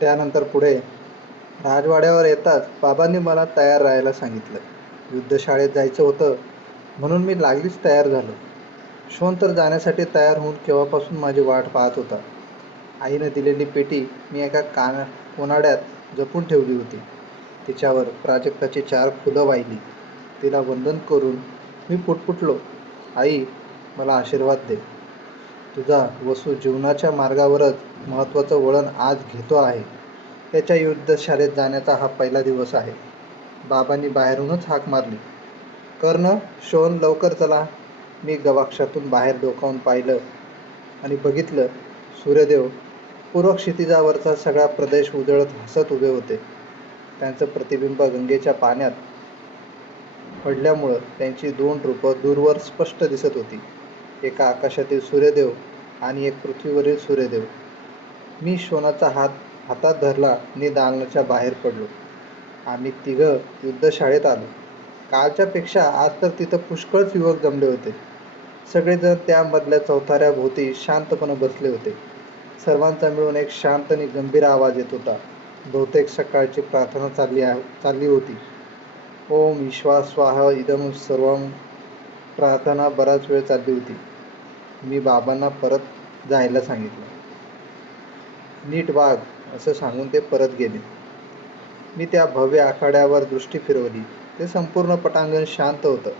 त्यानंतर पुढे राजवाड्यावर येताच बाबांनी मला तयार राहायला सांगितलं. युद्धशाळेत जायचं होतं म्हणून मी लागलीच तयार झालो. शोन तर जाण्यासाठी तयार होऊन केव्हापासून माझी वाट पाहत होता. आईनं दिलेली पेटी मी एका काना कोनाड्यात जपून ठेवली होती. तिच्यावर प्राजक्ताची चार फुलं वाहिली. तिला वंदन करून मी पुटपुटलो. आई मला आशीर्वाद दे. तुझा वसू जीवनाच्या मार्गावरच महत्त्वाचं वळण आज घेतो आहे. त्याच्या युद्धशाळेत जाण्याचा हा पहिला दिवस आहे. बाबांनी बाहेरूनच हाक मारली. कर्ण शोन लवकर चला. मी गवाक्षातून बाहेर डोकावून पाहिलं आणि बघितलं सूर्यदेव पूर्व क्षितिजावरचा सगळा प्रदेश उजळत हसत उभे होते. त्यांचं प्रतिबिंब गंगेच्या पाण्यात पडल्यामुळं त्यांची दोन रूपं दूरवर स्पष्ट दिसत होती. एका आकाशातील सूर्यदेव आणि एक पृथ्वीवरील सूर्यदेव. मी शोनाचा हात हातात धरला आणि दालनाच्या बाहेर पडलो. आम्ही तिघं युद्धशाळेत आलो. कालच्यापेक्षा आज तर तिथं पुष्कळच युवक जमले होते. सगळेजण त्यामधल्या चौथाऱ्याभोवती शांतपणे बसले होते. सर्वांचा मिळून एक शांत आणि गंभीर आवाज येत होता. बहुतेक सकाळची प्रार्थना चालली आहे चालली होती. ओम ईश्वा स्वाह इदम सर्व. प्रार्थना बराच वेळ चालली होती. मी बाबांना परत जायला सांगितलं. नीट वाघ असं सांगून ते परत गेले. मी त्या भव्य आखाड्यावर दृष्टी फिरवली. ते संपूर्ण पटांगण शांत होतं.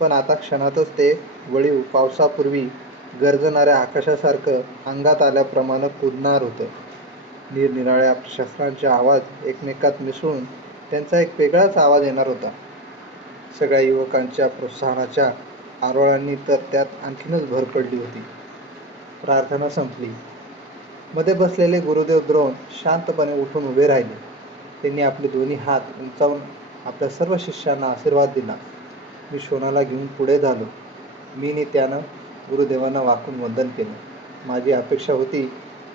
पण आता क्षणातच ते वळीव पावसापूर्वी गरजणाऱ्या आकाशासारखं अंगात आल्याप्रमाणे कुदणार होतं. निरनिराळ्या शस्त्रांचे आवाज एकमेकात मिसळून त्यांचा एक वेगळाच आवाज येणार होता. सगळ्या युवकांच्या प्रोत्साहनाच्या आरोळांनी तर त्यात आणखीनच भर पडली होती. प्रार्थना संपली. मध्ये बसलेले गुरुदेव द्रोण शांतपणे उठून उभे राहिले. त्यांनी आपले दोन्ही हात उंचावून आपल्या सर्व शिष्यांना आशीर्वाद दिला. मी शोनाला घेऊन पुढे झालो. मी आणि त्यानं गुरुदेवांना वाकून वंदन केलं. माझी अपेक्षा होती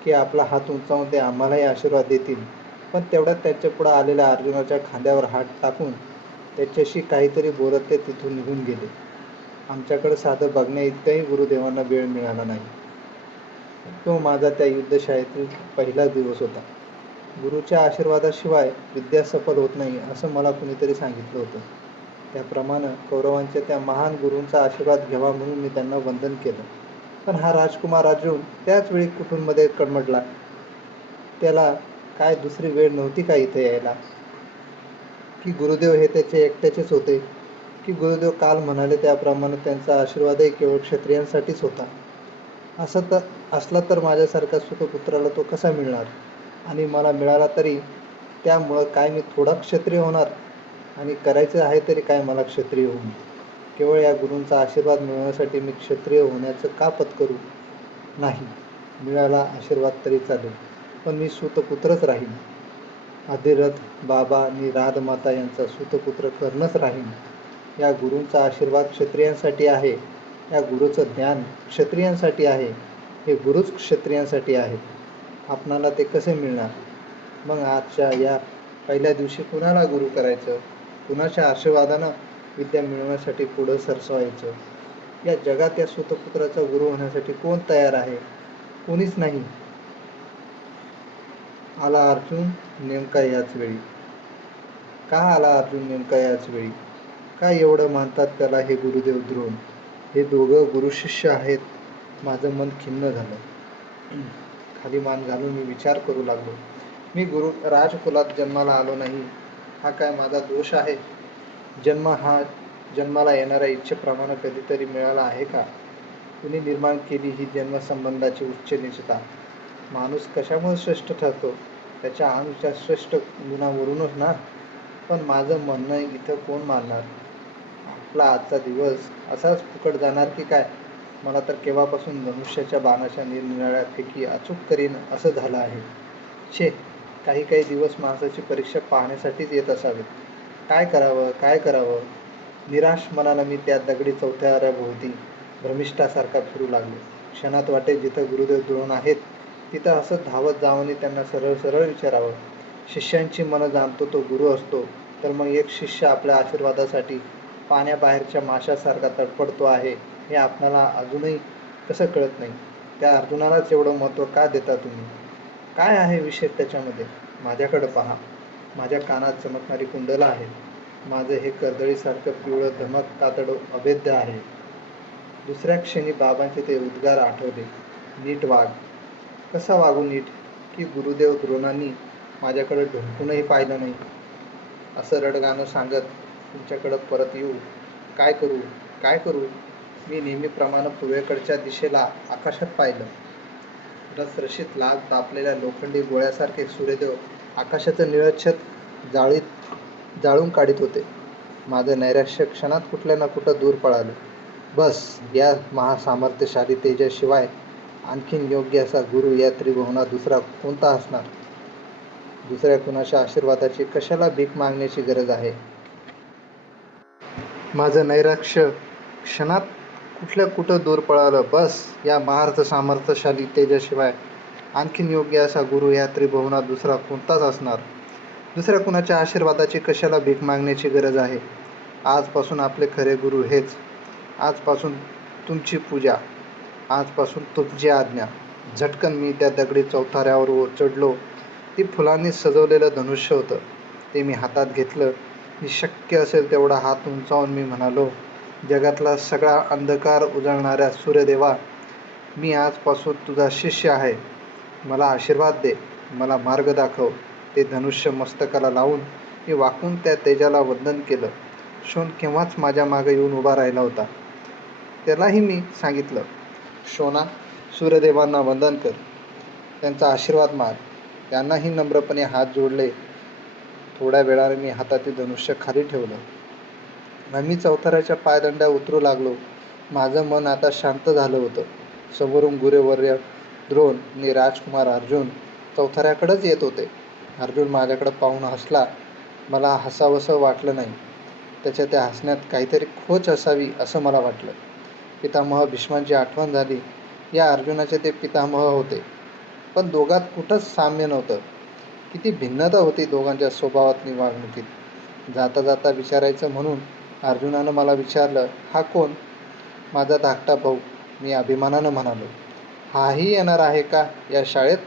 की आपला हात उंचावून ते आम्हालाही आशीर्वाद देतील. पण तेवढ्यात त्यांच्या पुढे आलेल्या अर्जुनाच्या खांद्यावर हात टाकून त्याच्याशी काहीतरी बोलत ते तिथून निघून गेले. आमच्याकडे साधं बघण्या इतकाही गुरुदेवांना वेळ मिळाला नाही. तो माझा त्या युद्धशाळेतील पहिला दिवस होता. गुरुच्या आशीर्वादाशिवाय विद्या सफल होत नाही असं मला कुणीतरी सांगितलं होतं. त्याप्रमाणे कौरवांच्या त्या महान गुरूंचा आशीर्वाद घ्यावा म्हणून मी त्यांना वंदन केलं. पण हा राजकुमार अर्जुन त्याच वेळी कडमडला. त्याला काय दुसरी वेळ नव्हती का इथे यायला? की गुरुदेव हे त्याचे एकट्याचेच होते? की गुरुदेव काल म्हणाले त्याप्रमाणे त्यांचा आशीर्वादही केवळ क्षत्रियांसाठीच होता? असं तर असला तर माझ्यासारख्या सुतपुत्राला तो कसा मिळणार? आणि मला मिळाला तरी त्यामुळं काय मी थोडा क्षत्रिय होणार? आणि करायचं आहे तरी काय मला क्षत्रिय होऊन केवळ या गुरूंचा आशीर्वाद मिळवण्यासाठी मी क्षत्रिय होण्याचं का पत्करू नाही. मिळाला आशीर्वाद तरी चालेल. पण मी सुतपुत्रच राहीन. अधिरथ बाबा आणि राधमाता यांचा सुतपुत्र करणंच राहीन. या गुरूंचा आशीर्वाद क्षत्रियांसाठी आहे. या गुरुचं ज्ञान क्षत्रियांसाठी आहे हे गुरुच क्षत्रियांसाठी आहे. आपणाला ते कसे मिळणार? मग आजच्या या पहिल्या दिवशी कुणाला गुरु करायचं? कुणाच्या आशीर्वादानं विद्या मिळवण्यासाठी पुढं सरसवायचं? या जगात या सुतपुत्राचा गुरु होण्यासाठी कोण तयार आहे? कोणीच नाही. आला अर्जुन नेमका याच वेळी. का आला अर्जुन नेमका याच वेळी? का एवढं मानतात त्याला हे गुरुदेव द्रोण? हे दोघं गुरुशिष्य आहेत. माझं मन खिन्न झालं. खाली मान घालून मी विचार करू लागलो. मी गुरु राजकुलात जन्माला आलो नाही. हा काय माझा दोष आहे? जन्म हा जन्माला येणाऱ्या इच्छेप्रमाणे कधीतरी मिळाला आहे का? कुणी निर्माण केली ही जन्मसंबंधाची उच्च निचता माणूस कशामुळे श्रेष्ठ ठरतो? त्याच्या अणूच्या श्रेष्ठ गुणावरूनच ना? पण माझं म्हणणं इथं कोण मानणार? आपला आजचा दिवस? असाच फुकट जाणार की काय? मला तर केव्हापासून धनुष्याच्या बाणाच्या निरनिराळ्या फेकी अचूक करीन असं झालं आहे. छे काही काही दिवस माणसाची परीक्षा पाहण्यासाठीच येत असावेत. काय करावं? काय करावं? निराश मनानं मी त्या दगडी चौथ्याऱ्याभोवती भ्रमिष्ठासारखा फिरू लागलो. क्षणात वाटे जिथं गुरुदेव द्रोण आहेत तिथं असं धावत जावणे त्यांना सरळ सरळ विचारावं. शिष्यांची मनं जाणतो तो गुरु असतो तर मग एक शिष्य आपल्या आशीर्वादासाठी पाण्याबाहेरच्या माशासारखा तडफडतो आहे हे आपणाला अजूनही कसं कळत नाही. त्या अर्जुनालाच एवढं महत्त्व का देता तुम्ही? काय आहे विशेष त्याच्यामध्ये? माझ्याकडं पहा. माझ्या कानात चमकणारी कुंडलं आहेत. माझं हे कर्दळीसारखं पिवळं धमक कातड अभेद्य आहे. दुसऱ्या क्षणी बाबांचे ते उद्गार आठवले. नीट वाग. कसा वागू नीट? की गुरुदेव द्रोणांनी माझ्याकडे ढुंकूनही पाहिलं नाही? असं रडगाणं सांगत तुमच्याकडं परत येऊ. काय करू? काय करू? मी नेहमीप्रमाणे पूर्वेकडच्या दिशेला आकाशात पाहिलं. रसरशीत लाल तापलेल्या लोखंडी गोळ्यासारखे सूर्यदेव आकाशाचं निळछत जाळीत जाळून काढीत होते. माझं नैराश्य क्षणात कुठल्या ना कुठं दूर पळालं. बस या महासामर्थ्यशाली तेजाशिवाय आणखीन योग्य असा गुरु या त्रिभुवनात दुसरा कोणता असणार? दुसऱ्या कुणाच्या आशीर्वादाची कशाला भीक मागण्याची गरज आहे? माझं नैराश्य क्षणात कुठल्या कुठं दूर पळालं बस या महार्थ सामर्थ्यशाली तेजाशिवाय. आणखीन योग्य असा गुरु या त्रिभुवनात दुसरा कोणताच असणार? दुसऱ्या कुणाच्या आशीर्वादाची कशाला भीक मागण्याची गरज आहे? आजपासून आपले खरे गुरु हेच. आजपासून तुमची पूजा. आजपासून तुमची आज्ञा. झटकन मी त्या दगडी चौथाऱ्यावर चढलो ती फुलांनी सजवलेलं धनुष्य होतं. ते मी हातात घेतलं. मी शक्य असेल तेवढा हात उंचावून मी म्हणालो जगातला सगळा अंधकार उजळणाऱ्या सूर्यदेवा मी आजपासून तुझा शिष्य आहे. मला आशीर्वाद दे मला मार्ग दाखव. ते धनुष्य मस्तकाला लावून मी वाकून त्या तेजाला वंदन केलं. शोन केव्हाच माझ्या मागे येऊन उभा राहिला होता? त्यालाही मी सांगितलं शोना सूर्यदेवांना वंदन कर. त्यांचा आशीर्वाद माग त्यांनाही नम्रपणे हात जोडले. थोड्या वेळाने मी हातातील धनुष्य खाली ठेवलं. मग मी चौथऱ्याच्या पायदंड्या उतरू लागलो. माझं मन आता शांत झालं होतं. समोरून गुरेवर्य द्रोण आणि राजकुमार अर्जुन चौथऱ्याकडेच येत होते. अर्जुन माझ्याकडे पाहून हसला. मला हसावंसं वाटलं नाही. त्याच्या त्या हसण्यात काहीतरी खोच असावी असं मला वाटलं. पितामह भीष्मांची आठवण झाली. या अर्जुनाचे ते पितामह होते. पण दोघात कुठंच साम्य नव्हतं. किती भिन्नता होती दोघांच्या स्वभावात आणि वागणुकीत जाता जाता विचारायचं म्हणून अर्जुनानं मला विचारलं हा कोण? माझा धाकटा भाऊ. मी अभिमानानं म्हणालो हाही येणार आहे का या शाळेत?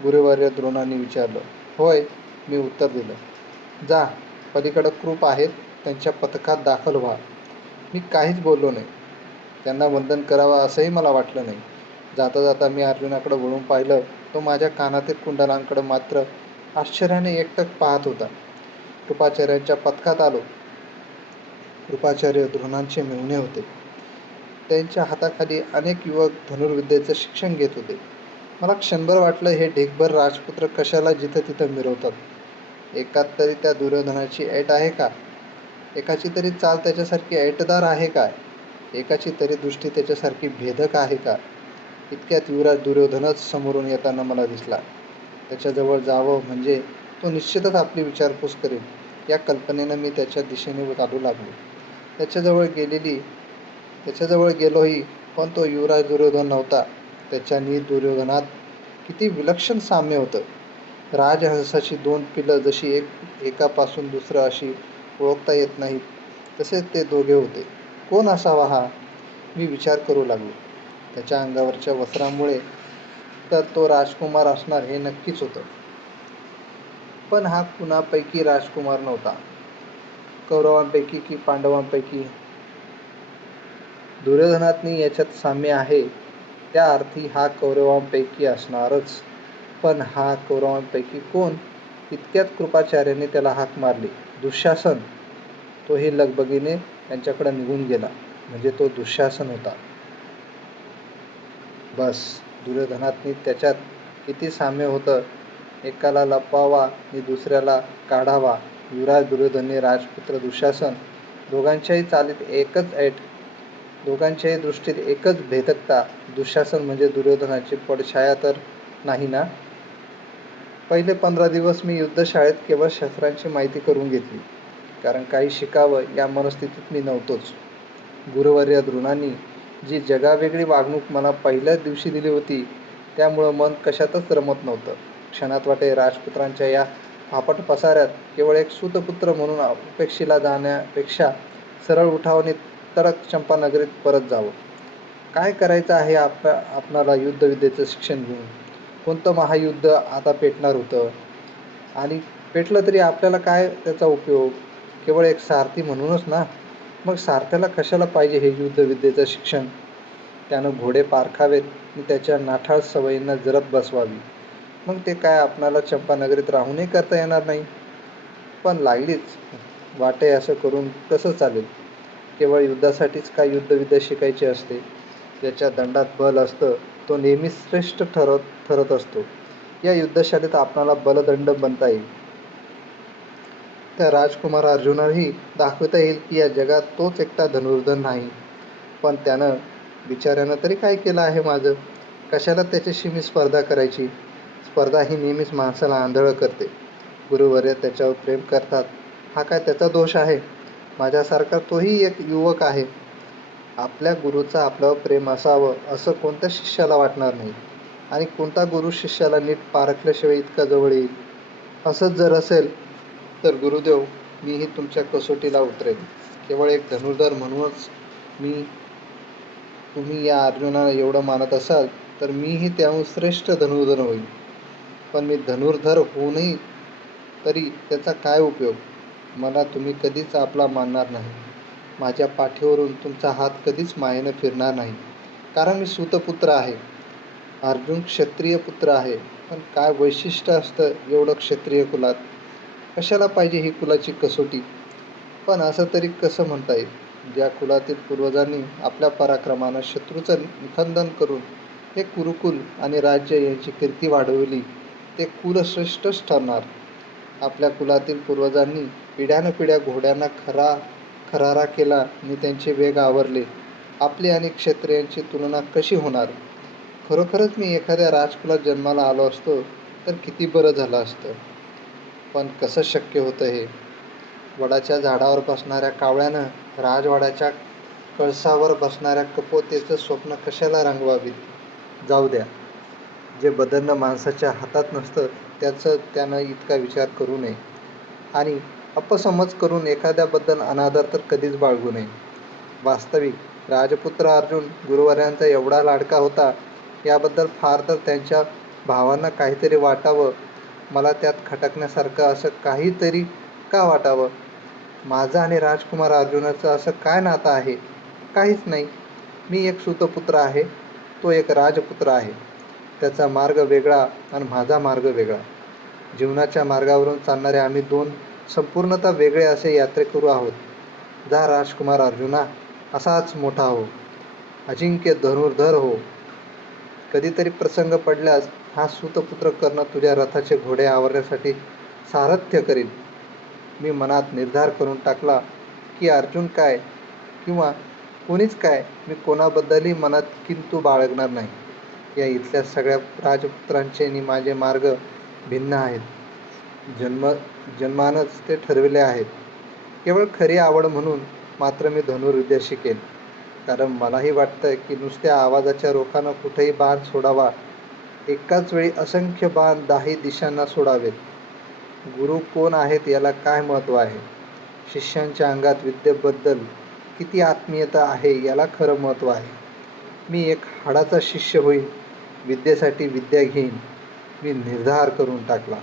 गुरुवार्य द्रोणांनी विचारलं होय. मी उत्तर दिलं जा पलीकडं कृप आहेत त्यांच्या पथकात दाखल व्हा. मी काहीच बोललो नाही. त्यांना वंदन करावं असंही मला वाटलं नाही. जाता जाता मी अर्जुनाकडे वळून पाहिलं तो माझ्या कानातील कुंडलांकडे मात्र आश्चर्याने एकटक पाहत होता. कृपाचार्यांच्या पथकात आलो. कृपाचार्य द्रोणांचे मिळणे होते. त्यांच्या हाताखाली अनेक युवक धनुर्विद्येचं शिक्षण घेत होते. मला क्षणभर वाटलं हे ढेकभर राजपुत्र कशाला जिथं तिथं मिरवतात? एकात तरी त्या दुर्योधनाची ऐट आहे का? एकाची तरी चाल त्याच्यासारखी ऐटदार आहे काय एकाची तरी दृष्टी त्याच्यासारखी भेदक आहे का? इतक्यात युवराज दुर्योधनच समोरून येताना मला दिसला. त्याच्याजवळ जावं म्हणजे तो निश्चितच आपली विचारपूस करेल. या कल्पनेनं मी त्याच्या दिशेने चालू लागलो. त्याच्याजवळ गेलेली त्याच्याजवळ गेलोही पण तो युवराज दुर्योधन नव्हता. त्याच्या नीर दुर्योधनात किती विलक्षण साम्य होतं. राजहंसाची दोन पिलं जशी एक एकापासून दुसरं अशी ओळखता येत नाहीत तसेच ते दोघे होते. कोण असावा हा? मी विचार करू लागलो. त्याच्या अंगावरच्या वस्त्रामुळे तर तो राजकुमार असणार हे नक्कीच होतं. पण हा कुणापैकी राजकुमार नव्हता. कौरवांपैकी की पांडवांपैकी? दुर्योधनातनी याच्यात साम्य आहे. त्या अर्थी हा कौरवांपैकी असणारच. पण हा कौरवांपैकी कोण? इतक्यात कृपाचार्याने त्याला हाक मारली. दुःशासन? तोही लगबगीने त्यांच्याकडे निघून गेला. म्हणजे तो दुःशासन होता. बस दुर्योधनातनी त्याच्यात किती साम्य होतं? एकाला लपवावा आणि दुसऱ्याला काढावा. युवराज दुर्योधनने राजपुत्र दुःशासन दोघांच्याही चालीत एकच ऐट दोघांच्याही दृष्टीत एकच भेदकता. दुःशासन म्हणजे दुर्योधनाची पडछाया तर नाही ना? पहिले पंधरा दिवस मी युद्धशाळेत केवळ शस्त्रांची माहिती करून घेतली कारण काही शिकावं या मनस्थितीत मी नव्हतोच. गुरुवर्य द्रोणांनी जी जगावेगळी वागणूक मला पहिल्याच दिवशी दिली होती त्यामुळं मन कशातच रमत नव्हतं. क्षणात वाटे राजपुत्रांच्या या फापट पसाऱ्यात केवळ एक सुतपुत्र म्हणून अपेक्षेला जाण्यापेक्षा सरळ उठावने तडक चंपानगरीत परत जावं. काय करायचं आहे आप आपणाला युद्धविद्येचं शिक्षण घेऊन? कोणतं महायुद्ध आता पेटणार होतं? आणि पेटलं तरी आपल्याला काय त्याचा उपयोग? केवळ एक सारथी म्हणूनच ना? मग सारथ्याला कशाला पाहिजे हे युद्धविद्येचं शिक्षण? त्यानं घोडे पारखावेत आणि त्याच्या नाठाळ सवयींना जरब बसवावी. मग ते काय आपणाला चंपानगरीत राहूनही करता येणार नाही? पण लागलीच. वाटे असं करून कसं चालेल? केवळ युद्धासाठीच काय युद्धविद्या शिकायची असते? ज्याच्या दंडात बल असतं तो नेहमीच श्रेष्ठ ठरत ठरत असतो. या युद्धशाळेत आपणाला बलदंड बनता येईल. त्या राजकुमार अर्जुनालाही दाखवता येईल की या जगात तोच एकटा धनुर्धन नाही. पण त्यानं बिचाऱ्यानं तरी काय केलं आहे माझं? कशाला त्याच्याशी मी स्पर्धा करायची? स्पर्धा ही नेहमीच माणसाला आंधळं करते. गुरुवर्य त्याच्यावर प्रेम करतात. हा काय त्याचा दोष आहे? माझ्यासारखा तोही एक युवक आहे. आपल्या गुरुचा आपल्यावर प्रेम असावं असं कोणत्या शिष्याला वाटणार नाही? आणि कोणता गुरु शिष्याला नीट पारखल्याशिवाय इतका जवळ येईल? असंच जर असेल तर गुरुदेव मीही तुमच्या कसोटीला उतरेन. केवळ एक धनुर्धर म्हणूनच मी तुम्ही या अर्जुनाला एवढं मानत असाल तर मीही त्याहून श्रेष्ठ धनुर्धर होईल पण मी धनुर्धर होऊनही तरी त्याचा काय उपयोग? मला तुम्ही कधीच आपला मानणार नाही. माझ्या पाठीवरून तुमचा हात कधीच मायेनं फिरणार नाही. कारण मी सुतपुत्र आहे. अर्जुन क्षत्रिय पुत्र आहे. पण काय वैशिष्ट्य असतं एवढं क्षत्रिय कुलात? कशाला पाहिजे ही कुलाची कसोटी? पण असं तरी कसं म्हणता येईल? ज्या कुलातील पूर्वजांनी आपल्या पराक्रमानं शत्रूचं निखंदन करून हे कुरुकुल आणि राज्य यांची कीर्ती वाढवली ते कुलश्रेष्ठच ठरणार. आपल्या कुलातील पूर्वजांनी पिढ्यानपिढ्या घोड्यांना खरा खरारा केला आणि त्यांचे वेग आवरले. आपली आणि क्षत्रियांची तुलना कशी होणार? खरोखरच मी एखाद्या राजकुलात जन्माला आलो असतो तर किती बरं झालं असतं? पण कसं शक्य होतं हे? वडाच्या झाडावर बसणाऱ्या कावळ्यानं राजवाड्याच्या कळसावर बसणाऱ्या कपोतेचं स्वप्न कशाला रंगवावी? जाऊ द्या. जे बदलणं माणसाच्या हातात नसतं त्याचं त्यानं इतका विचार करू नये. आणि अपसमज करून एखाद्याबद्दल अनादर तर कधीच बाळगू नये. वास्तविक राजपुत्र अर्जुन गुरुवार्यांचा एवढा लाडका होता याबद्दल फार तर त्यांच्या भावांना काहीतरी वाटावं मला त्यात खटकण्यासारखं असं काहीतरी का वाटावं? माझं आणि राजकुमार अर्जुनाचं असं काय नातं आहे? काहीच नाही. मी एक सुतपुत्र आहे. तो एक राजपुत्र आहे. त्याचा मार्ग वेगळा आणि माझा मार्ग वेगळा. जीवनाच्या मार्गावरून चालणारे आम्ही दोन संपूर्णतः वेगळे असे यात्रेकरू आहोत. जा राजकुमार अर्जुना असाच मोठा हो. अजिंक्य धनुर्धर हो. कधीतरी प्रसंग पडल्यास हा सुतपुत्र कर्ण तुझ्या रथाचे घोडे आवरण्यासाठी सारथ्य करील मी मनात निर्धार करून टाकला की अर्जुन काय किंवा कोणीच काय मी कोणाबद्दलही मनात किंतू बाळगणार नाही. या इथल्या सगळ्या राजपुत्रांचे आणि माझे मार्ग भिन्न आहेत. जन्म जन्मानच ते ठरविले आहेत. केवळ खरी आवड म्हणून मात्र मी धनुर्विद्या शिकेन कारण मलाही वाटतं की नुसत्या आवाजाच्या रोखानं कुठेही बाण सोडावा. एकाच वेळी असंख्य बाण दाही दिशांना सोडावेत. गुरु कोण आहेत याला काय महत्त्व आहे? शिष्यांच्या अंगात विद्येबद्दल किती आत्मीयता आहे याला खरं महत्त्व आहे. मी एक हाडाचा शिष्य होईन. विद्येसाठी विद्या घेईन. मी निर्धार करून टाकला.